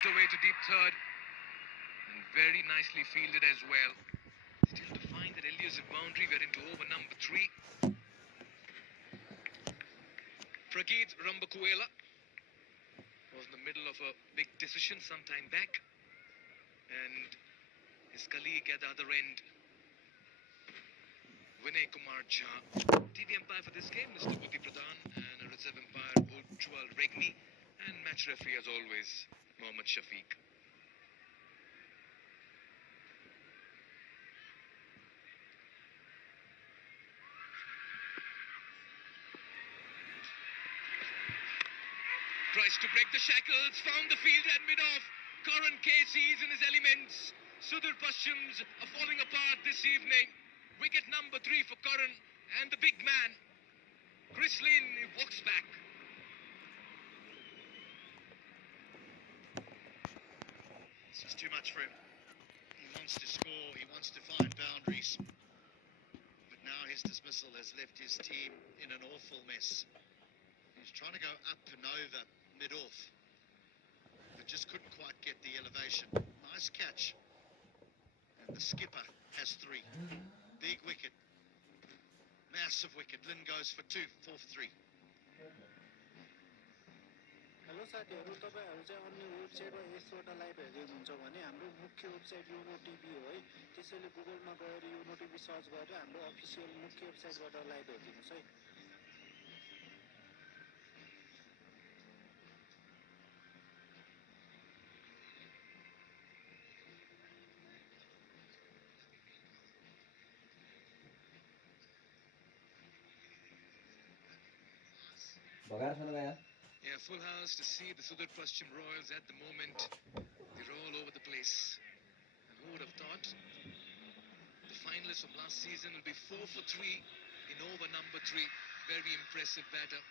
Away to deep third and very nicely fielded as well. Still to find that elusive boundary. We're into over number 3. Prageet Rambakuela was in the middle of a big decision some time back, and his colleague at the other end, Vinay Kumar Jha. TV umpire for this game, Mr. Buddhi Pradhan, and a reserve umpire, Ujjwal Regni, and match referee as always, Mohammad Shafiq. Tries to break the shackles, found the field at mid-off. Karan Casey is in his elements. Sudurpachiims are falling apart this evening. Wicket number 3 for Karan, and the big man, Chris Lynn, walks back. This is too much for him. He wants to score, he wants to find boundaries. But now his dismissal has left his team in an awful mess. He's trying to go up and over mid-off, but just couldn't quite get the elevation. Nice catch. And the skipper has 3. Big wicket. Massive wicket. Lynn goes for 2, 4 for 3. Hello साथीहरु, तपाईहरु चाहिँ अन्य वेबसाइटमा यसबाट live हेर्दै हुनुहुन्छ भने हाम्रो मुख्य वेबसाइट योनो टिभी हो है। त्यसैले गुगलमा गएर योनो टिभी सर्च गरेर हाम्रो अफिसियल मुख्य वेबसाइटबाट लाइभ हेर्दिनुस् है। Yeah, full house to see the Sudurpachiim Royals at the moment. They're all over the place. And who would have thought the finalists from last season will be 4 for 3 in over number 3. Very impressive batter.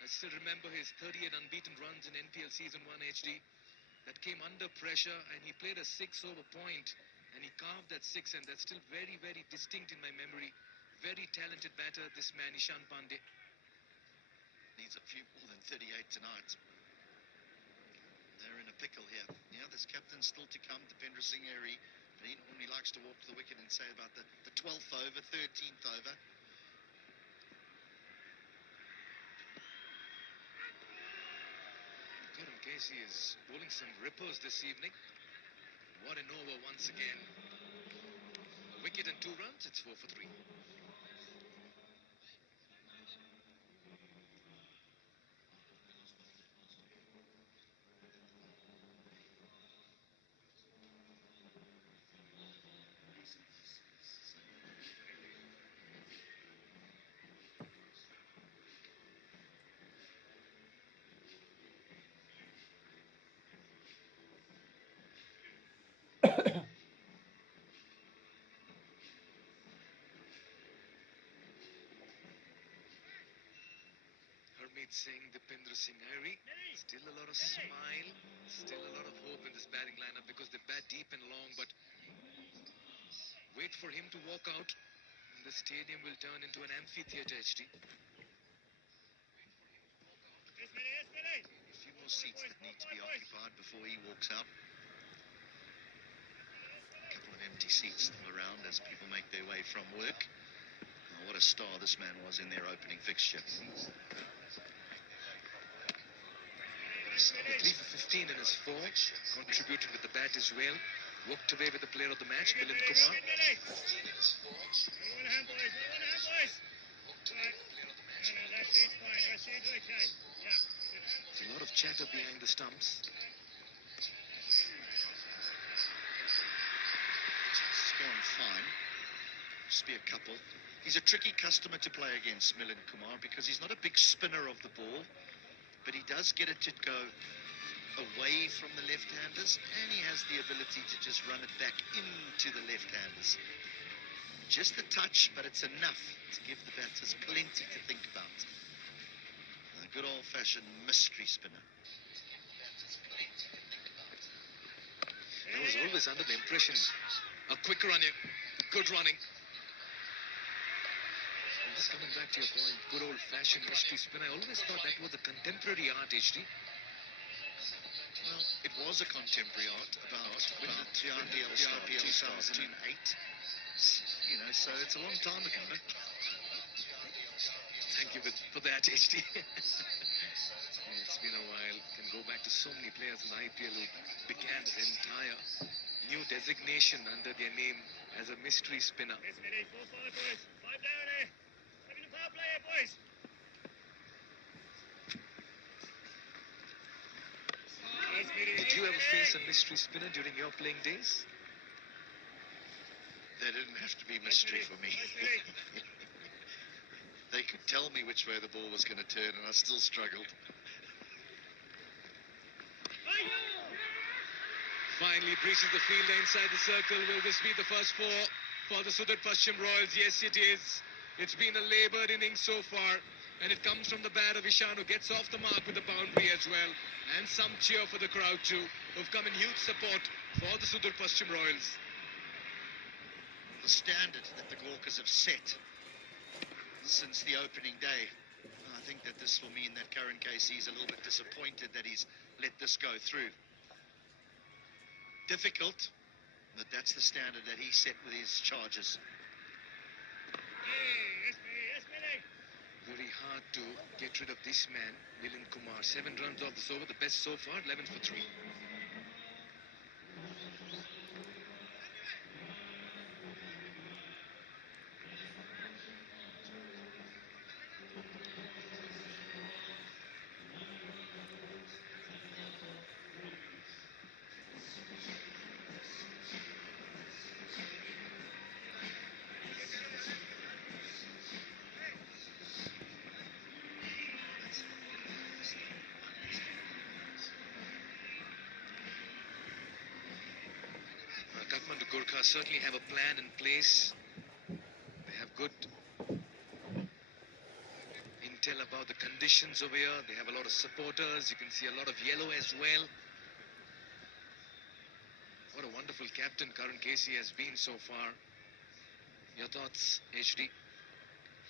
I still remember his 38 unbeaten runs in NPL Season 1 HD. That came under pressure, and he played a 6-over point, and he carved that 6, and that's still very, very distinct in my memory. Very talented batter, this man, Ishan Pandey. Needs a few more than 38 tonight. They're in a pickle here. Yeah, this captain's still to come, Dipendra Singh Airy. But he normally likes to walk to the wicket and say about the 12th over, 13th over. Karan Casey is bowling some rippers this evening. What an over once again. A wicket and 2 runs, it's 4 for 3. Singh, Dipendra Singh Airy. Still a lot of smile, still a lot of hope in this batting lineup because they bat deep and long, but wait for him to walk out and the stadium will turn into an amphitheater HD. A few more seats that need to be occupied before he walks out. A couple of empty seats still around as people make their way from work. Oh, what a star this man was in their opening fixture. 3 for 15 in his 4, contributed with the bat as well. Walked away with the player of the match, Milind Kumar. There's a lot of chatter behind the stumps. It's gone fine. Just be a couple. He's a tricky customer to play against, Milind Kumar, because he's not a big spinner of the ball, but he does get it to go away from the left-handers, and he has the ability to just run it back into the left-handers. Just a touch, but it's enough to give the batters plenty to think about. A good old-fashioned mystery spinner. I was always under the impression, a quick running, good running. Just coming back to your point, good old-fashioned mystery spin. I always thought that was a contemporary art, HD. Well, it was a contemporary art about when the RPL started, 2008. You know, so it's a long time ago. Thank you for that, HD. It's been a while. Can go back to so many players in the IPL who began their entire new designation under their name as a mystery spinner. Yes, Millie, 4-5, boys. 5 down here. Having a power play here, boys. Yes, Millie. Did you ever face a mystery spinner during your playing days? They didn't have to be mystery for me. They could tell me which way the ball was going to turn, and I still struggled. Finally breaches the fielder inside the circle. Will this be the first four for the Sudurpachiim Royals? Yes, it is. It's been a laboured innings so far, and it comes from the bat of Ishan, who gets off the mark with the boundary as well. And some cheer for the crowd too, who've come in huge support for the Sudurpachiim Royals. The standard that the Gorkas have set since the opening day. I think that this will mean that Karan Casey is a little bit disappointed that he's let this go through. Difficult, but that's the standard that he set with his charges. Yes, Millie. Very hard to get rid of this man, Milind Kumar. 7 runs off this over, the best so far, 11 for 3. Kathmandu Gorkhas certainly have a plan in place. They have good intel about the conditions over here. They have a lot of supporters. You can see a lot of yellow as well. What a wonderful captain Karan Casey has been so far. Your thoughts, HD?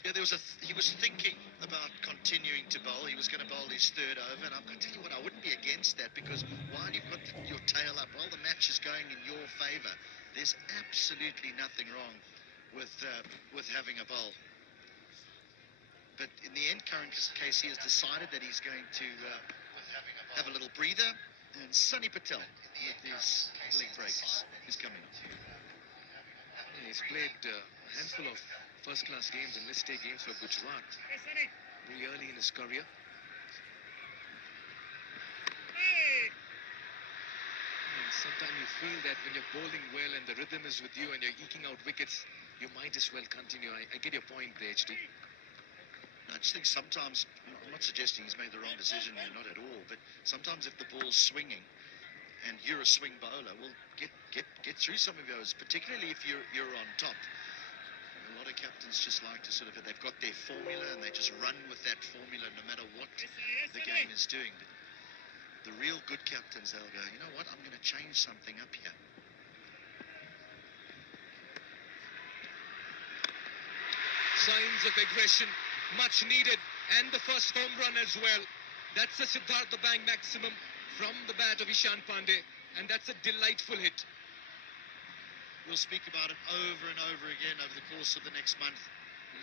Yeah, he was thinking about continuing to bowl. He was going to bowl his third over, and I'm going to tell you what, I wouldn't be against that, because while you've got your tail up, while the match is going in your favour, there's absolutely nothing wrong with having a bowl. But in the end, Karan Casey has decided that he's going to have a little breather, and Sunny Patel with his leg breaks is coming up. Yeah, he's played a handful of first-class games and list A games for Gujarat Yes, Sunny. really early in his career. Hey. And sometimes you feel that when you're bowling well and the rhythm is with you and you're eking out wickets, you might as well continue. I get your point there, HD. I just think sometimes, I'm not suggesting he's made the wrong decision here, not at all, but sometimes if the ball's swinging and you're a swing bowler, well, get through some of those, particularly if you're on top. A lot of captains just like to sort of, they've got their formula and they just run with that formula no matter what the game is doing. But the real good captains, they'll go, you know what, I'm going to change something up here. Signs of aggression, much needed, and the first home run as well. That's a Siddhartha Bang maximum from the bat of Ishan Pandey, and that's a delightful hit. We'll speak about it over and over again over the course of the next month.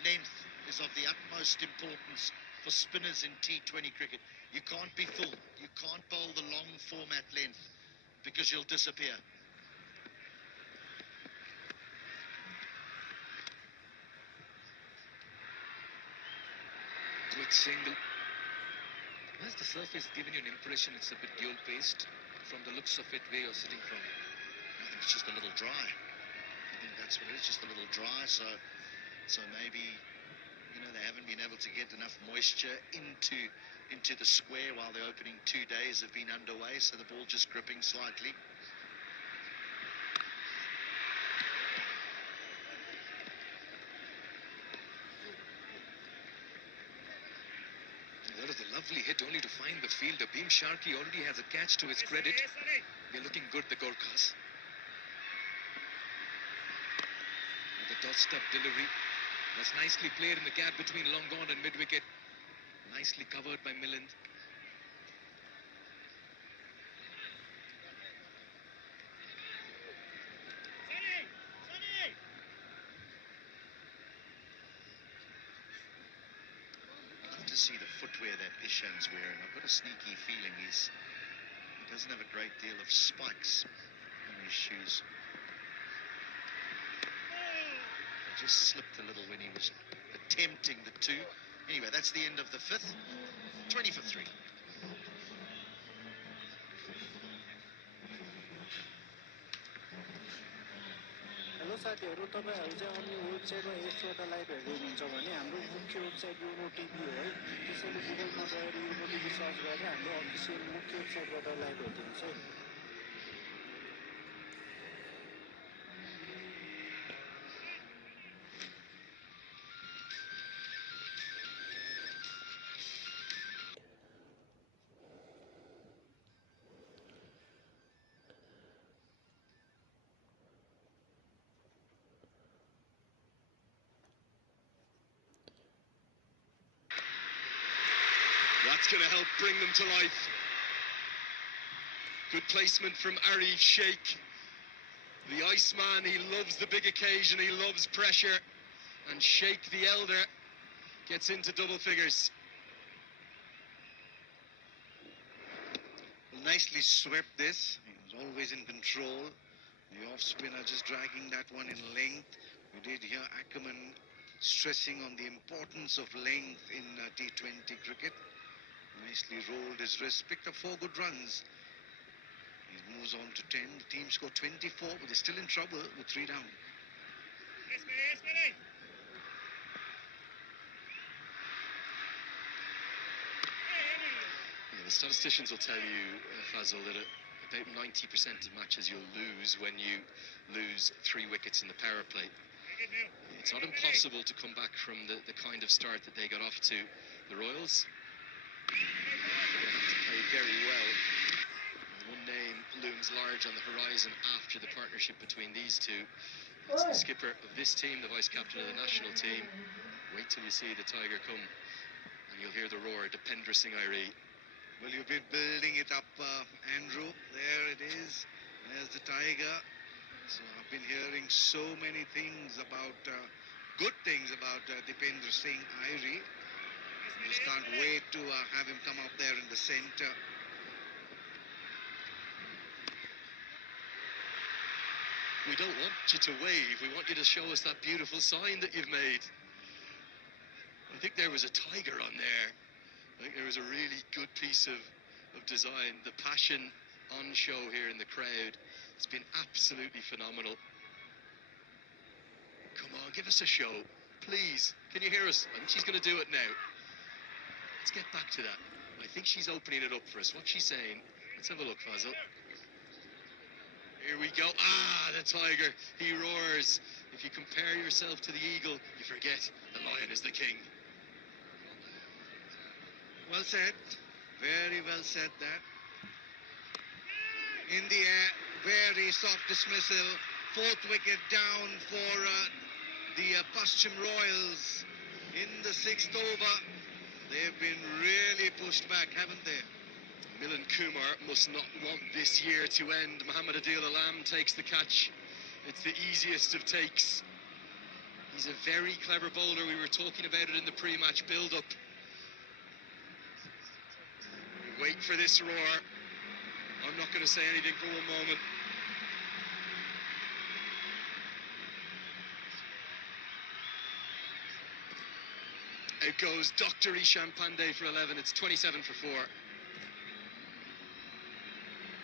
Length is of the utmost importance for spinners in T20 cricket. You can't be full. You can't bowl the long format length because you'll disappear. Quick single. Has the surface given you an impression it's a bit dual-paced from the looks of it where you're sitting from? I think it's just a little dry. I think that's what it is, just a little dry. So maybe, you know, they haven't been able to get enough moisture into the square while the opening 2 days have been underway. So the ball just gripping slightly. That is a lovely hit, only to find the fielder. Bhim Sharkey already has a catch to his credit. Yes, Sunny. They're looking good, the Gorkhas. With the tossed up delivery. That's nicely played in the gap between long on and mid-wicket. Nicely covered by Milind. footwear that Ishan's wearing. I've got a sneaky feeling he doesn't have a great deal of spikes on his shoes. He just slipped a little when he was attempting the 2. Anyway, that's the end of the 5th. 20 for 3. Hello साथीहरू, तपाईहरु चाहिँ अन्य वेबसाइटमा यसबाट live हेर्दै हुनुहुन्छ भने हाम्रो मुख्य वेबसाइट युनो टिभी हो है। त्यसैले गुगलमा गएर युनो टिभी सर्च गरेर हाम्रो अफिसियल मुख्य वेबसाइटबाट लाइभ हेर्दिनुहोस् है। That's going to help bring them to life. Good placement from Arif Sheikh. The Iceman, he loves the big occasion, he loves pressure. And Sheikh the Elder gets into double figures. Well, nicely swept this. He was always in control. The off spinner just dragging that one in length. We did hear Ackerman stressing on the importance of length in T20 cricket. Nicely rolled his wrist, picked up 4 good runs. He moves on to 10. The team scored 24, but they're still in trouble with 3 down. Yeah, the statisticians will tell you, Fazal, that about 90% of matches you'll lose when you lose 3 wickets in the power play. It's not impossible to come back from the kind of start that they got off to. The Royals to play very well. One name looms large on the horizon after the partnership between these two. It's the skipper of this team, the vice-captain of the national team. Wait till you see the Tiger come and you'll hear the roar, Dipendra Singh Airi. Well, you've been building it up, Andrew. There it is. There's the Tiger. So I've been hearing so many things about, good things about Dipendra Singh Airi. Just can't wait to have him come up there in the center. We don't want you to wave, we want you to show us that beautiful sign that you've made. I think there was a tiger on there. I think there was a really good piece of design. The passion on show here in the crowd. It's been absolutely phenomenal. Come on, give us a show, please. Can you hear us? I think she's going to do it now. Let's get back to that. I think she's opening it up for us. What's she saying? Let's have a look, Fazil. Here we go. Ah, the tiger. He roars. If you compare yourself to the eagle, you forget the lion is the king. Well said. Very well said that. In the air, very soft dismissal. 4th wicket down for the Paschim Royals in the 6th over. They've been really pushed back, haven't they? Milan Kumar must not want this year to end. Muhammad Adil Alam takes the catch. It's the easiest of takes. He's a very clever bowler. We were talking about it in the pre-match build-up. Wait for this roar. I'm not going to say anything for one moment. Out goes Dr. Ishan Pandey for 11. It's 27 for 4.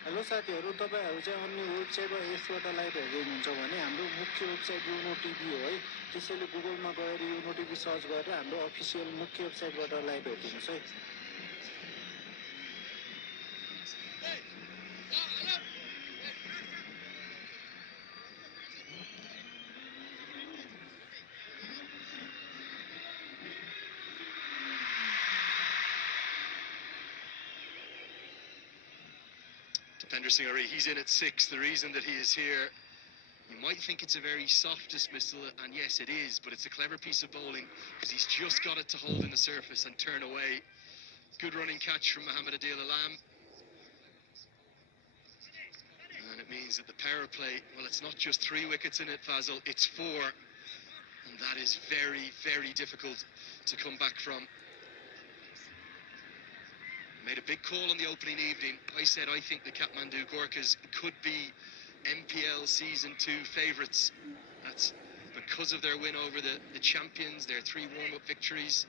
Hello साथीहरू, तपाईहरु चाहिँ अन्य वेबसाइटमा यसबाट live हेर्दै हुनुहुन्छ भने हाम्रो मुख्य वेबसाइट युनो टिभी हो है। त्यसैले गुगलमा गएर युनो टिभी सर्च गरेर हाम्रो अफिसियल मुख्य वेबसाइटबाट लाइभ हेर्दिनुहोस् है। Dipendra Singh Airi, he's in at 6. The reason that he is here, you might think it's a very soft dismissal, and yes it is, but it's a clever piece of bowling because he's just got it to hold in the surface and turn away. Good running catch from Muhammad Adil Alam. And it means that the power play, well, it's not just 3 wickets in it, Fazil, it's 4. And that is very, very difficult to come back from. Made a big call on the opening evening. I said I think the Kathmandu Gorkhas could be MPL Season 2 favourites. That's because of their win over the champions, their 3 warm-up victories.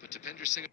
But Deepinder Singh